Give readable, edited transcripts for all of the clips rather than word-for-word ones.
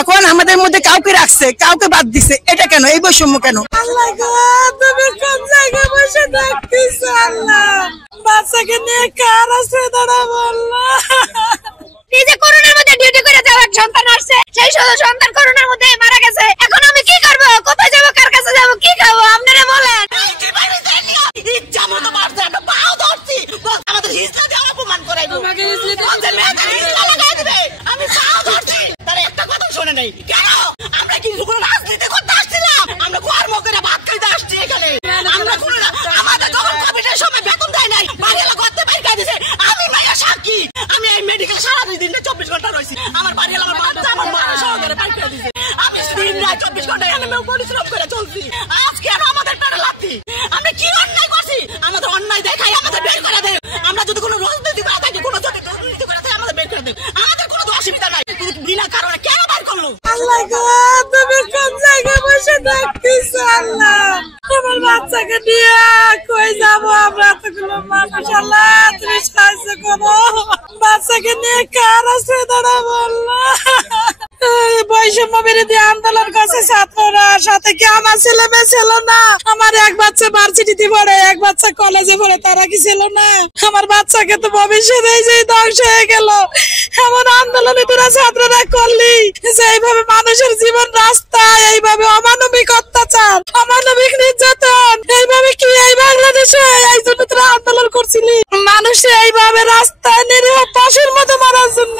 এখন আমাদের মধ্যে কাউকে রাখছে, কাউকে বাদ দিছে, এটা কেন? এই বৈষম্য কেন? আল্লাহ গো, তুমি কোন জায়গায় বসে থাকতেছ? আল্লাহ, বাচ্চাকে নিয়ে কার আশ্রয় দাঁড়াবো? আল্লাহ, নিজে করোনার মধ্যে ডিউটি করে যাওয়া এক সন্তান আসছে, সেই সন্তান করোনার মধ্যে মারা গেছে। এখন আমি কি করব? কোথায় যাব? কার কাছে যাব? কি খাবো? আপনারা বলেন। আমাদের হিজলা দিয়ে অপমান করাইবো, আমি পাও ধরছি, তার একটা কথা শুনে নেই কেন? আমরা কি কোনো রাজনীতি করতে আসছিলাম? আমরা কর্ম করে ভাত খাইতে আসছি এখানে। আমরা কোনো আমাদের তখন কোভিডের সময় বেতন দেয় নাই, বাড়িওয়ালা করতে বাইরে খাই দিছে। আমি মাইয়া সাক্ষী, আমি এই মেডিকেল সারা দিন 24 ঘন্টা রয়েছি। আমার বাড়িওয়ালা আমার বাচ্চা আমার মারা সহকারে বাইরে খাই দিছে। আমি দিন রাত 24 ঘন্টা এখানে পরিশ্রম করে চলছি। আজকে আর আমাদের পেটে লাথি। আমরা কি অন্যায় করছি? আমাদের অন্যায় দেখাই আমাদের বের করে দেয়। আমরা যদি কোনো রাজনীতি করে থাকি, কোনো যদি দুর্নীতি করে থাকি, আমাদের বের করে দেয়। আমাদের কোনো অসুবিধা নাই, কিন্তু বিনা কারণে কেন বের করলো? আল্লাহ গো, তুমি কোন জায়গায় বসে থাকতেছ? আল্লাহ, তোমার বাচ্চাকে নিয়ে কই যাবো আমরা? এতগুলো মানুষ, আল্লাহ তুমি সাহায্য করো। বাচ্চাকে নিয়ে কার আশ্রয় দাঁড়াবো? আল্লাহ, বৈষম্য বিরোধী আন্দোলন করছে ছাত্ররা, সাথে কি আমার ছেলে মেয়ে ছিল না? আমার এক বাচ্চা ভার্সিটিতে পড়ে, এক বাচ্চা কলেজে পড়ে, তারা কি ছিল না? আমার বাচ্চাকে তো ভবিষ্যতে যে ধ্বংস হয়ে গেল। এমন আন্দোলনে তোরা ছাত্ররা করলি যে এইভাবে মানুষের জীবন রাস্তায়, এইভাবে অমানবিক অত্যাচার, অমানবিক নির্যাতন, এইভাবে কি এই বাংলাদেশে? এই জন্য তোরা আন্দোলন করছিলি মানুষে এইভাবে রাস্তায় নিরীহ পশুর মতো মারার জন্য?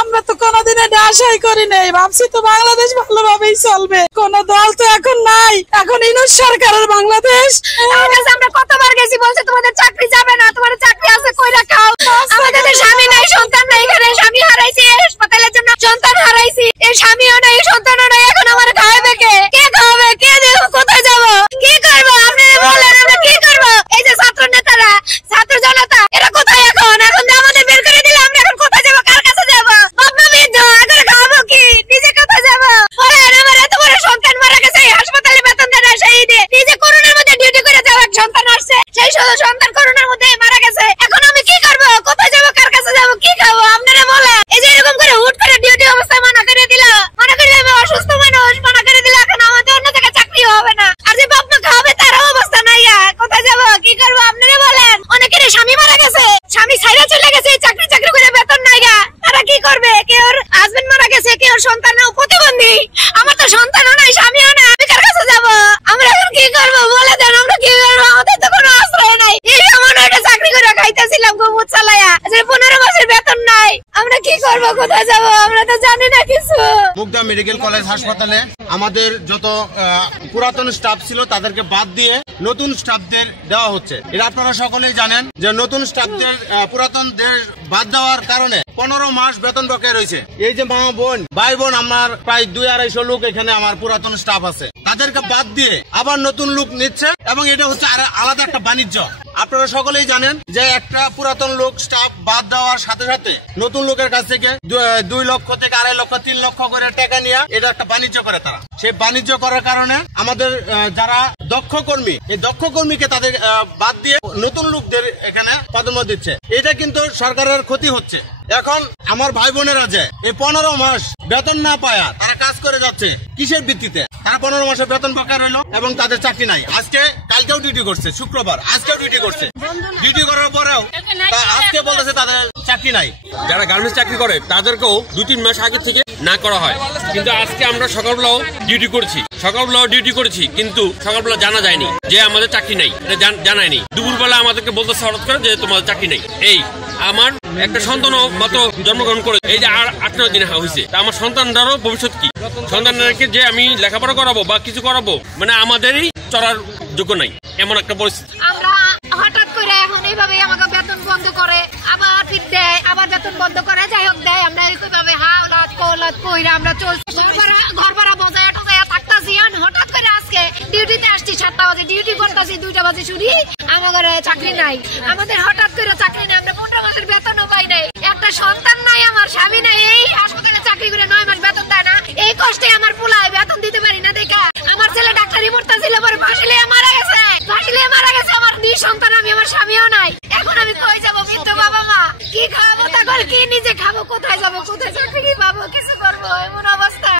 আমরা তো কোনোদিন এটা আশাই করি নাই, ভাবছি তো বাংলাদেশ ভালোভাবেই চলবে। কোন দল তো এখন নাই, এখন ইউনূস সরকারের বাংলাদেশ। আমরা কতবার গেছি, বলছে তোমাদের চাকরি যাবে না, তোমাদের চাকরি আছে কইরা খাও। আমাদের স্বামী নাই, সন্তান নাই, এখানে স্বামী হারাইছি, হাসপাতালের জন্য সন্তান হারাইছি, এই স্বামীও নাই, সন্তানও নাই। এখন আমার খাওয়াবে কে? কে খাওয়াবে? কে দেব? কোথায় যাব? কি করবো? আপনারা বলেন, আমরা কি করবো? এই যে ছাত্র নেতারা, ছাত্র জনতা, এরা কোথায় এখন? এখন আমাদের বের করে দিলে আমরা এখন কোথায় যাবো? কার কাছে যাবো? বাবা বৃদ্ধ, এখন খাওয়াবো কি? নিজে কোথায় যাবো? বলেন, আমার এত বড় সন্তান মারা গেছে, হাসপাতালে বেতন দেয় না, সেই নিজে করোনার মধ্যে ডিউটি করে যাওয়া এক সন্তান আসছে, সেই সন্তান করোনার মধ্যে মারা গেছে। এখন আমি কি করবো? কোথায় যাবো? কার কাছে যাবো? কি খাবো? আপনারা বলেন। এই যে এরকম করে হুট করে ডিউটি অবস্থায় মানা করে দিল, মানা করে আমি অসুস্থ মানুষ, মানা করে দিল, এখন আমাদের অন্য জায়গায় চাকরিও হবে না। আর যে বাপ মা খাওয়াবে তারও অবস্থা নাই, কোথায় যাবো? কি করবো? আপনারা বলেন। অনেকের স্বামী মারা গেছে, স্বামী ছাইরা চলে গেছে, চাকরি করে বেতন নাই গা, তারা কি করবে? কেউ হাজবেন্ড মারা গেছে, কেউ সন্তানও প্রতিবন্ধী। আমার তো সন্তানও নাই, স্বামীও নাই, আমি কার কাছে যাবো? আমরা এখন কি করবো? বলে দেন, আমরা কি করবো? আমাদের তো কোনো আশ্রয় নাই। এই সামান্য একটা চাকরি করে খাইতেছিলাম গোবর চালায়া, 15 মাসের বেতন নাই। আমরা কি করবো? কোথায় যাবো? আমরা তো জানি না কিছু। মুগদা মেডিকেল কলেজ হাসপাতালে আমাদের যত পুরাতন স্টাফ ছিল তাদেরকে বাদ দিয়ে নতুন স্টাফদের দেওয়া হচ্ছে। এটা আপনারা সকলেই জানেন যে নতুন স্টাফদের পুরাতনদের বাদ দেওয়ার কারণে 15 মাস বেতন বকেয়া রয়েছে। এই যে মা বোন ভাই বোন আমার প্রায় 200-250 লোক এখানে আমার পুরাতন স্টাফ আছে, তাদেরকে বাদ দিয়ে আবার নতুন লোক নিচ্ছে এবং এটা হচ্ছে আলাদা একটা বাণিজ্য। আপনারা সকলেই জানেন যে একটা পুরাতন লোক স্টাফ বাদ দেওয়ার সাথে সাথে নতুন লোকের কাছ থেকে 2 লক্ষ থেকে 2.5 লক্ষ 3 লক্ষ করে টাকা নিয়ে এটা একটা বাণিজ্য করে তারা। সেই বাণিজ্য করার কারণে আমাদের যারা দক্ষ কর্মী, এই দক্ষ কর্মীকে তাদের বাদ দিয়ে নতুন লোকদের এখানে পদোন্নতি দিচ্ছে। এটা কিন্তু সরকারের ক্ষতি হচ্ছে। এখন আমার ভাই বোনেরা যে এই 15 মাস বেতন না পায়া তারা কাজ করে যাচ্ছে কিসের ভিত্তিতে? তারা 15 মাসের বেতন বকেয়া রইল এবং তাদের চাকরি নাই। আজকে কালকেও ডিউটি করছে, শুক্রবার আজকেও ডিউটি করছে, ডিউটি করার পরেও আজকে বলতেছে তাদের চাকরি নাই। যারা গার্মেন্টস চাকরি করে তাদেরকেও 2-3 মাস আগে থেকে না করা হয়, কিন্তু আজকে আমরা সকালবেলাও ডিউটি করেছি, কিন্তু সকালবেলা জানা যায়নি যে আমাদের চাকরি নাই, জানায়নি। দুপুরবেলা আমাদেরকে বলতেছে হঠাৎ করে যে তোমাদের চাকরি নাই। এই আমার একটা সন্তানও মাত্র জন্মগ্রহণ করে এই যে 8-9 দিন হয়েছে, আমার সন্তানদেরও ভবিষ্যৎ কি? সন্তানদেরকে যে আমি লেখাপড়া করাবো বা কিছু করাবো, মানে আমাদেরই চলার যোগ্য নাই, এমন একটা পরিস্থিতি। আমরা হঠাৎ করে এখন এইভাবে আমাকে বেতন বন্ধ করে, আবার ফির দেয়, আবার বেতন বন্ধ করে, যাই হোক দেয়। আমরা এরকম ভাবে হাওলাত কৌলাত কইরা আমরা চলছি, ঘর ভাড়া বজায় থাকতাছি। হঠাৎ করে আজকে ডিউটিতে আসছি 7টা বাজে, ডিউটি করতেছি 2টা বাজে শুনি আমাদের চাকরি নাই। আমাদের হঠাৎ করে চাকরি নাই, আমরা 15 মাসের বেতনও পাই নাই, একটা সন্তান নাই, আমার স্বামী নাই, এই হাসপাতালে চাকরি করে 9 মাস বেতন দেয় না। এই কষ্টে আমার পোলায় বেতন দিতে পারি না দেখা। আমার ছেলে ডাক্তারি পড়তেছিল, পরে ফাঁসি লিয়ে মারা গেছে। আমার 2 সন্তান, আমি আমার স্বামীও নাই। এখন আমি কই যাবো? বৃদ্ধ বাবা মা, কি খাবো? তখন কি নিজে খাবো? কোথায় যাবো? কোথায় চাকরি পাবো? কিছু করবো? এমন অবস্থা।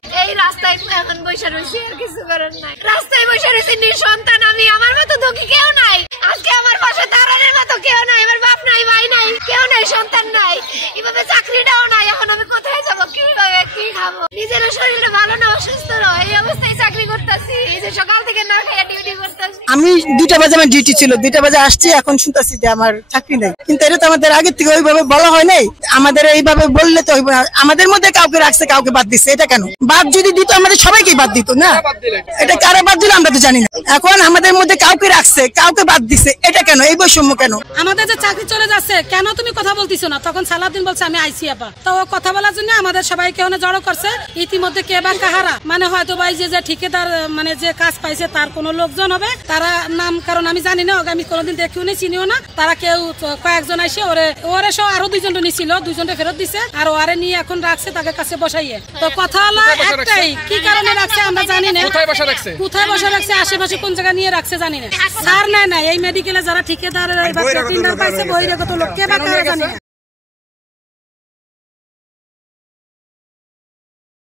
এখন বসে রয়েছি, আর কিছু করার নাই। রাস্তায় বসে রয়েছি নিঃসন্তান আমি, আমার মতো দুঃখী কেউ নাই। আজকে আমার পাশে দাঁড়ানোর মতো কেউ নাই, আমার বাপ নাই, ভাই নাই, কেউ নাই, সন্তান নাই, এভাবে চাকরিটাও নাই। এখন আমি কোথায় যাবো, কিভাবে কি খাবো? নিজের শরীরে ভালো না, অসুস্থ নয়, এই অবস্থায় চাকরি করতেছি। এই যে সকাল থেকে না খাইয়া ডিউটি করতেছি। আমি 2টা বাজে আমার ডিউটি ছিল, 2টা বাজে আসছি, এখন শুনতেছি যে আমার চাকরি নেই। কিন্তু এটা তো আমাদের আগের থেকে ওইভাবে বলা হয় নাই। আমাদের এইভাবে বললে তো হইব না। আমাদের মধ্যে কাউকে রাখছে, কাউকে বাদ দিচ্ছে, এটা কেন? বাদ যদি দিত আমাদের সবাইকে বাদ দিত না। এটা কারা বাদ দিল আমরা তো জানি না। এখন আমাদের মধ্যে কাউকে রাখছে, কাউকে বাদ দিচ্ছে, এটা কেন? এই বৈষম্য কেন? আমাদের যে চাকরি চলে যাচ্ছে, কেন তুমি কথা বলতেছো না? তখন সালাউদ্দিন বলছে আমি আইসি আপা, তো ও কথা বলার জন্য আমাদের সবাইকে জড়ো করছে। ইতিমধ্যে কে বা কাহারা, মানে হয়তো ভাই যে ঠিকাদার মানে যে কাজ পাইছে তার কোনো লোকজন হবে, তারা নাম কারণ আমি জানি না, আমি কোনোদিন দেখিও নি, চিনিও না। তারা কেউ কয়েকজন আইসে ওরে সহ আরো 2জন নিছিল, 2জনকে ফেরত দিছে, আর ওরে নিয়ে এখন রাখছে তাদের কাছে বসাইয়ে। তো কথা হলো একটাই, কি কারণে রাখছে আমরা জানি না। কোথায় বসা রাখছে, আশেপাশে কোন জায়গা নিয়ে রাখছে জানি না। স্যার নাই, এই মেডিকেলে যারা ঠিকাদার টেন্ডার পাইছে বহিরাগত লোক, কে বা কারা জানি না।